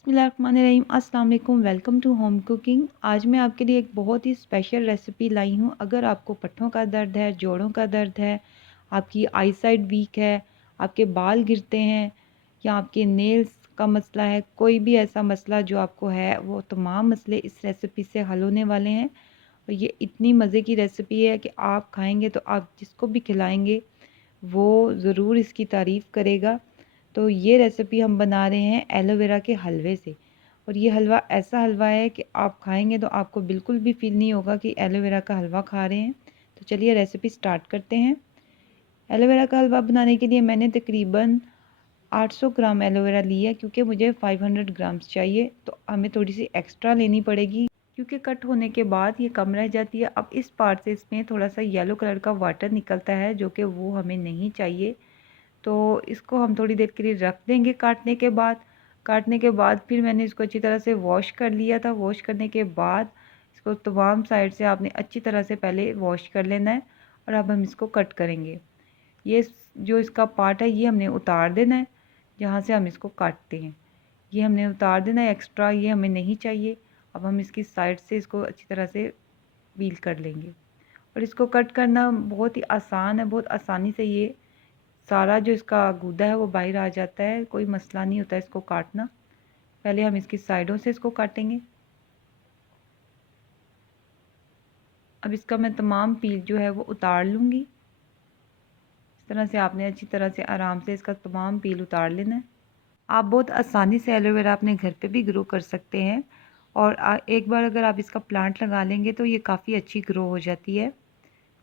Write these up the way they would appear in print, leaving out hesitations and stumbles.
बिस्मिल्लाहिर्रहमानिर्रहीम। अस्सलाम वालेकुम। Welcome to home cooking. आज मैं आपके लिए एक बहुत ही स्पेशल रेसिपी लाई हूँ। अगर आपको पट्ठों का दर्द है, जोड़ों का दर्द है, आपकी आई साइट वीक है, आपके बाल गिरते हैं या आपके नेल्स का मसला है, कोई भी ऐसा मसला जो आपको है, वो तमाम मसले इस रेसिपी से हल होने वाले हैं। और ये इतनी मज़े की रेसिपी है कि आप खाएंगे तो आप जिसको भी खिलाएंगे वो ज़रूर इसकी तारीफ़ करेगा। तो ये रेसिपी हम बना रहे हैं एलोवेरा के हलवे से। और ये हलवा ऐसा हलवा है कि आप खाएंगे तो आपको बिल्कुल भी फील नहीं होगा कि एलोवेरा का हलवा खा रहे हैं। तो चलिए रेसिपी स्टार्ट करते हैं। एलोवेरा का हलवा बनाने के लिए मैंने तकरीबन 800 ग्राम एलोवेरा ली है, क्योंकि मुझे 500 ग्राम्स चाहिए, तो हमें थोड़ी सी एक्स्ट्रा लेनी पड़ेगी क्योंकि कट होने के बाद ये कम रह जाती है। अब इस पार्ट से इसमें थोड़ा सा येलो कलर का वाटर निकलता है, जो कि वो हमें नहीं चाहिए। तो इसको हम थोड़ी देर के लिए रख देंगे। काटने के बाद फिर मैंने इसको अच्छी तरह से वॉश कर लिया था। वॉश करने के बाद इसको तमाम साइड से आपने अच्छी तरह से पहले वॉश कर लेना है। और अब हम इसको कट करेंगे। ये जो इसका पार्ट है ये हमने उतार देना है, जहाँ से हम इसको काटते हैं ये हमने उतार देना है। एक्स्ट्रा ये हमें नहीं चाहिए। अब हम इसकी साइड से इसको अच्छी तरह से पील कर लेंगे। और इसको कट करना बहुत ही आसान है। बहुत आसानी से ये सारा जो इसका गूदा है वो बाहर आ जाता है। कोई मसला नहीं होता इसको काटना। पहले हम इसकी साइडों से इसको काटेंगे। अब इसका मैं तमाम पील जो है वो उतार लूँगी। इस तरह से आपने अच्छी तरह से आराम से इसका तमाम पील उतार लेना है। आप बहुत आसानी से एलोवेरा अपने घर पे भी ग्रो कर सकते हैं। और एक बार अगर आप इसका प्लांट लगा लेंगे तो ये काफ़ी अच्छी ग्रो हो जाती है।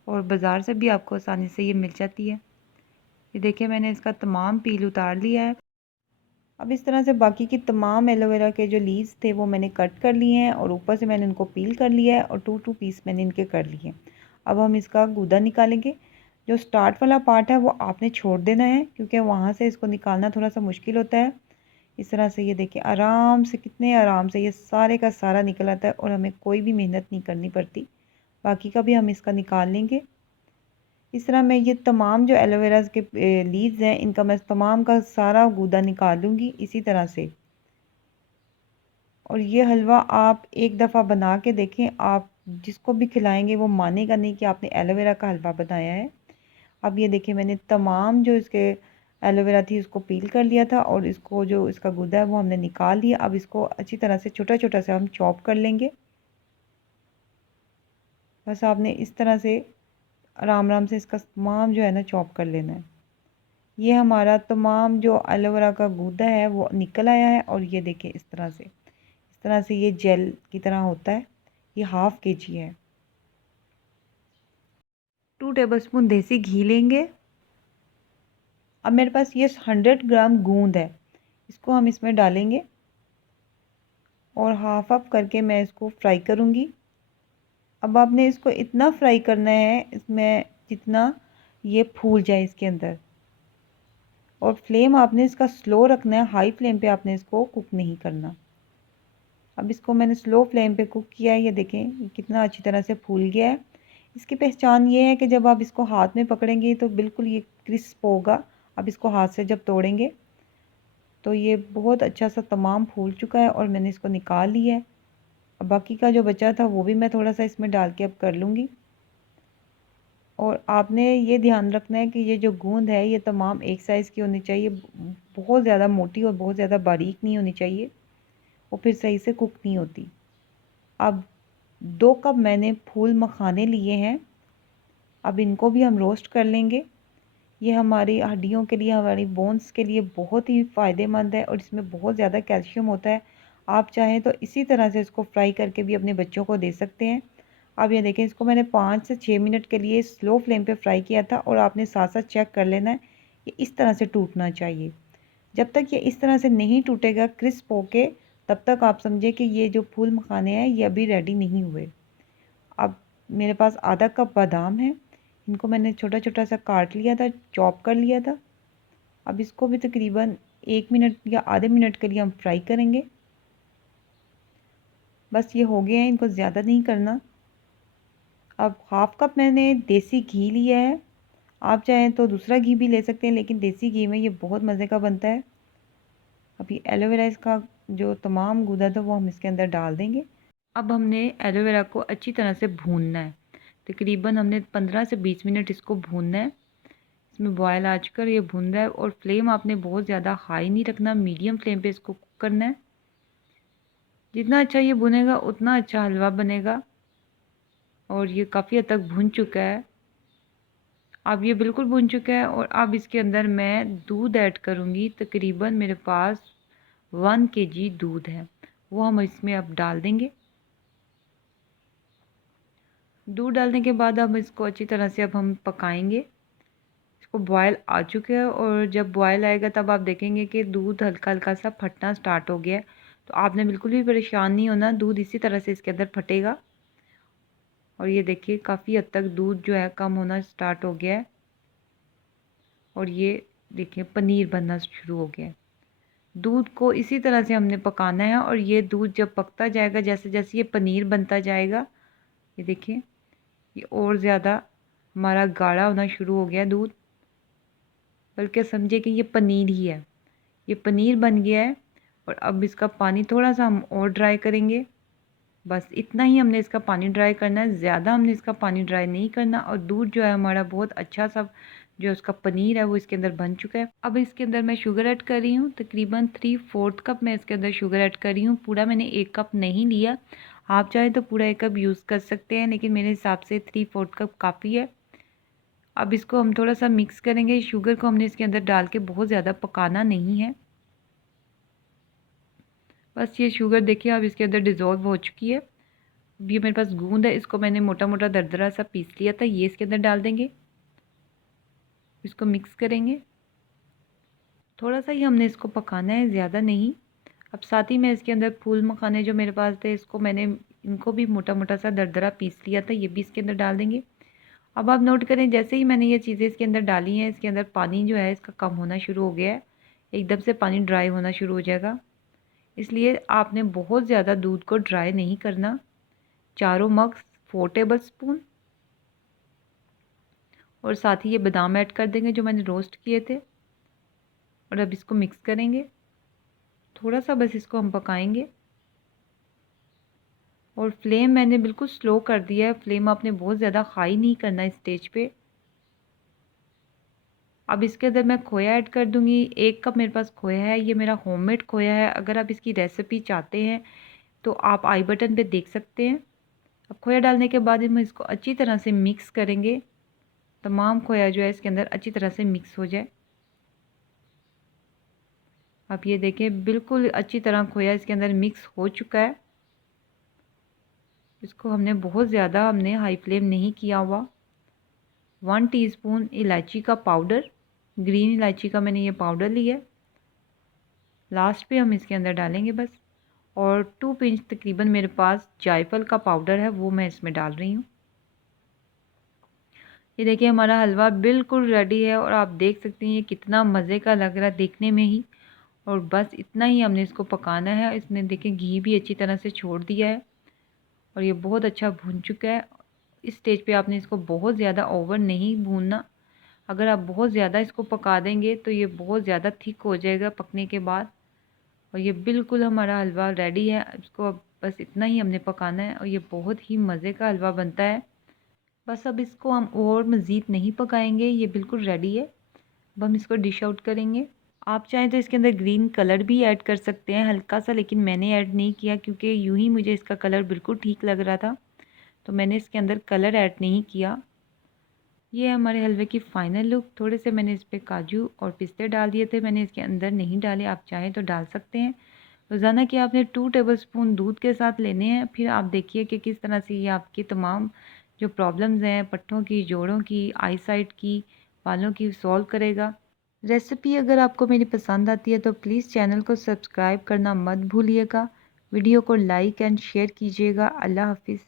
और बाज़ार से भी आपको आसानी से ये मिल जाती है। ये देखिए मैंने इसका तमाम पील उतार लिया है। अब इस तरह से बाकी की तमाम एलोवेरा के जो लीव्स थे वो मैंने कट कर लिए हैं और ऊपर से मैंने इनको पील कर लिया है और 2 पीस मैंने इनके कर लिए हैं। अब हम इसका गूदा निकालेंगे। जो स्टार्ट वाला पार्ट है वो आपने छोड़ देना है, क्योंकि वहाँ से इसको निकालना थोड़ा सा मुश्किल होता है। इस तरह से ये देखिए आराम से, कितने आराम से ये सारे का सारा निकल आता है और हमें कोई भी मेहनत नहीं करनी पड़ती। बाकी का भी हम इसका निकाल लेंगे। इस तरह मैं ये तमाम जो एलोवेरा के लीव्स हैं इनका मैं तमाम का सारा गूदा निकाल लूँगी इसी तरह से। और ये हलवा आप एक दफ़ा बना के देखें, आप जिसको भी खिलाएंगे वो मानेगा नहीं कि आपने एलोवेरा का हलवा बनाया है। अब ये देखिए मैंने तमाम जो इसके एलोवेरा थी उसको पील कर लिया था और इसको जो इसका गूदा है वो हमने निकाल लिया। अब इसको अच्छी तरह से छोटा छोटा से हम चॉप कर लेंगे। बस आपने इस तरह से आराम आराम से इसका तमाम जो है ना चॉप कर लेना है। ये हमारा तमाम जो एलोवेरा का गूदा है वो निकल आया है। और ये देखिए इस तरह से ये जेल की तरह होता है। ये हाफ़ kg है। 2 टेबलस्पून देसी घी लेंगे। अब मेरे पास ये 100 ग्राम गूंद है, इसको हम इसमें डालेंगे और हाफ हाफ करके मैं इसको फ्राई करूँगी। अब आपने इसको इतना फ्राई करना है इसमें जितना ये फूल जाए इसके अंदर। और फ्लेम आपने इसका स्लो रखना है, हाई फ्लेम पे आपने इसको कुक नहीं करना। अब इसको मैंने स्लो फ्लेम पे कुक किया है। ये देखें ये कितना अच्छी तरह से फूल गया है। इसकी पहचान ये है कि जब आप इसको हाथ में पकड़ेंगे तो बिल्कुल ये क्रिस्प होगा। अब इसको हाथ से जब तोड़ेंगे तो ये बहुत अच्छा सा तमाम फूल चुका है और मैंने इसको निकाल लिया है। अब बाकी का जो बचा था वो भी मैं थोड़ा सा इसमें डाल के अब कर लूँगी। और आपने ये ध्यान रखना है कि ये जो गूंद है ये तमाम एक साइज़ की होनी चाहिए। बहुत ज़्यादा मोटी और बहुत ज़्यादा बारीक नहीं होनी चाहिए, वो फिर सही से कुक नहीं होती। अब 2 कप मैंने फूल मखाने लिए हैं। अब इनको भी हम रोस्ट कर लेंगे। ये हमारी हड्डियों के लिए, हमारी बोन्स के लिए बहुत ही फ़ायदेमंद है और इसमें बहुत ज़्यादा कैल्शियम होता है। आप चाहें तो इसी तरह से इसको फ्राई करके भी अपने बच्चों को दे सकते हैं। अब ये देखें इसको मैंने 5 से 6 मिनट के लिए स्लो फ्लेम पे फ्राई किया था और आपने साथ साथ चेक कर लेना है ये इस तरह से टूटना चाहिए। जब तक ये इस तरह से नहीं टूटेगा क्रिस्प होके, तब तक आप समझे कि ये जो फूल मखाने हैं ये अभी रेडी नहीं हुए। अब मेरे पास आधा कप बादाम है, इनको मैंने छोटा छोटा सा काट लिया था, चॉप कर लिया था। अब इसको भी तकरीबन 1 मिनट या आधे मिनट के लिए हम फ्राई करेंगे। बस ये हो गया है, इनको ज़्यादा नहीं करना। अब हाफ़ कप मैंने देसी घी लिया है। आप चाहें तो दूसरा घी भी ले सकते हैं, लेकिन देसी घी में ये बहुत मज़े का बनता है। अब ये एलोवेरा इसका जो तमाम गूदा था वो हम इसके अंदर डाल देंगे। अब हमने एलोवेरा को अच्छी तरह से भूनना है। तकरीबन हमने 15 से 20 मिनट इसको भूनना है। इसमें बॉयल आ चुका है, ये भून रहा है। और फ्लेम आपने बहुत ज़्यादा हाई नहीं रखना, मीडियम फ्लेम पे इसको कुक करना है। जितना अच्छा ये भुनेगा उतना अच्छा हलवा बनेगा। और ये काफ़ी हद तक भुन चुका है। अब ये बिल्कुल भुन चुका है और अब इसके अंदर मैं दूध ऐड करूँगी। तकरीबन मेरे पास 1 kg दूध है, वो हम इसमें अब डाल देंगे। दूध डालने के बाद अब इसको अच्छी तरह से अब हम पकाएंगे। इसको बॉयल आ चुके हैं और जब बॉयल आएगा तब आप देखेंगे कि दूध हल्का हल्का सा फटना स्टार्ट हो गया है। तो आपने बिल्कुल भी परेशान नहीं होना, दूध इसी तरह से इसके अंदर फटेगा। और ये देखिए काफ़ी हद तक दूध जो है कम होना स्टार्ट हो गया है। और ये देखिए पनीर बनना शुरू हो गया है। दूध को इसी तरह से हमने पकाना है और ये दूध जब पकता जाएगा, जैसे जैसे ये पनीर बनता जाएगा, ये देखिए ये और ज़्यादा हमारा गाढ़ा होना शुरू हो गया दूध, बल्कि समझे कि ये पनीर ही है, ये पनीर बन गया है। और अब इसका पानी थोड़ा सा हम और ड्राई करेंगे। बस इतना ही हमने इसका पानी ड्राई करना है, ज़्यादा हमने इसका पानी ड्राई नहीं करना। और दूध जो है हमारा बहुत अच्छा सा जो उसका पनीर है वो इसके अंदर बन चुका है। अब इसके अंदर मैं शुगर ऐड कर रही हूँ। तकरीबन 3/4 कप मैं इसके अंदर शुगर ऐड कर रही हूँ। पूरा मैंने 1 कप नहीं लिया, आप चाहें तो पूरा 1 कप यूज़ कर सकते हैं, लेकिन मेरे हिसाब से 3/4 कप काफ़ी है। अब इसको हम थोड़ा सा मिक्स करेंगे। शुगर को हमने इसके अंदर डाल के बहुत ज़्यादा पकाना नहीं है। बस ये शुगर देखिए अब इसके अंदर डिज़ोल्व हो चुकी है। अब ये मेरे पास गूंद है, इसको मैंने मोटा मोटा दरदरा सा पीस लिया था, ये इसके अंदर डाल देंगे। इसको मिक्स करेंगे। थोड़ा सा ही हमने इसको पकाना है, ज़्यादा नहीं। अब साथ ही मैं इसके अंदर फूल मखाने जो मेरे पास थे, इसको मैंने इनको भी मोटा मोटा सा दरदरा पीस लिया था, ये भी इसके अंदर डाल देंगे। अब आप नोट करें, जैसे ही मैंने ये चीज़ें इसके अंदर डाली हैं, इसके अंदर पानी जो है इसका कम होना शुरू हो गया है। एकदम से पानी ड्राई होना शुरू हो जाएगा, इसलिए आपने बहुत ज़्यादा दूध को ड्राई नहीं करना। चारों मग 4 टेबल स्पून और साथ ही ये बादाम ऐड कर देंगे जो मैंने रोस्ट किए थे। और अब इसको मिक्स करेंगे, थोड़ा सा बस इसको हम पकाएंगे। और फ्लेम मैंने बिल्कुल स्लो कर दिया है, फ्लेम आपने बहुत ज़्यादा हाई नहीं करना इस स्टेज पे। अब इसके अंदर मैं खोया ऐड कर दूंगी। 1 कप मेरे पास खोया है, ये मेरा होममेड खोया है। अगर आप इसकी रेसिपी चाहते हैं तो आप आई बटन पे देख सकते हैं। अब खोया डालने के बाद हम इसको अच्छी तरह से मिक्स करेंगे। तमाम खोया जो है इसके अंदर अच्छी तरह से मिक्स हो जाए। अब ये देखें बिल्कुल अच्छी तरह खोया इसके अंदर मिक्स हो चुका है। इसको हमने बहुत ज़्यादा हमने हाई फ्लेम नहीं किया हुआ। 1 टीस्पून इलायची का पाउडर, ग्रीन इलायची का मैंने ये पाउडर लिया है, लास्ट पे हम इसके अंदर डालेंगे बस। और 2 पिंच तकरीबन मेरे पास जायफल का पाउडर है, वो मैं इसमें डाल रही हूँ। ये देखिए हमारा हलवा बिल्कुल रेडी है और आप देख सकते हैं ये कितना मज़े का लग रहा है देखने में ही। और बस इतना ही हमने इसको पकाना है। इसने देखें घी भी अच्छी तरह से छोड़ दिया है और ये बहुत अच्छा भून चुका है। इस स्टेज पे आपने इसको बहुत ज़्यादा ओवर नहीं भूनना। अगर आप बहुत ज़्यादा इसको पका देंगे तो ये बहुत ज़्यादा थिक हो जाएगा पकने के बाद। और ये बिल्कुल हमारा हलवा रेडी है। इसको अब बस इतना ही हमने पकाना है और ये बहुत ही मज़े का हलवा बनता है। बस अब इसको हम और मज़ीद नहीं पकाएंगे, ये बिल्कुल रेडी है। अब हम इसको डिश आउट करेंगे। आप चाहें तो इसके अंदर ग्रीन कलर भी ऐड कर सकते हैं हल्का सा, लेकिन मैंने ऐड नहीं किया क्योंकि यूं ही मुझे इसका कलर बिल्कुल ठीक लग रहा था, तो मैंने इसके अंदर कलर ऐड नहीं किया। ये है हमारे हलवे की फ़ाइनल लुक। थोड़े से मैंने इस पर काजू और पिस्ते डाल दिए थे, मैंने इसके अंदर नहीं डाले, आप चाहें तो डाल सकते हैं। रोज़ाना के आपने 2 टेबल स्पून दूध के साथ लेने हैं। फिर आप देखिए कि किस तरह से ये आपकी तमाम जो प्रॉब्लम्स हैं पट्ठों की, जोड़ों की, आई साइट की, बालों की, सॉल्व करेगा। रेसिपी अगर आपको मेरी पसंद आती है तो प्लीज़ चैनल को सब्सक्राइब करना मत भूलिएगा। वीडियो को लाइक एंड शेयर कीजिएगा। अल्लाह हाफिज़।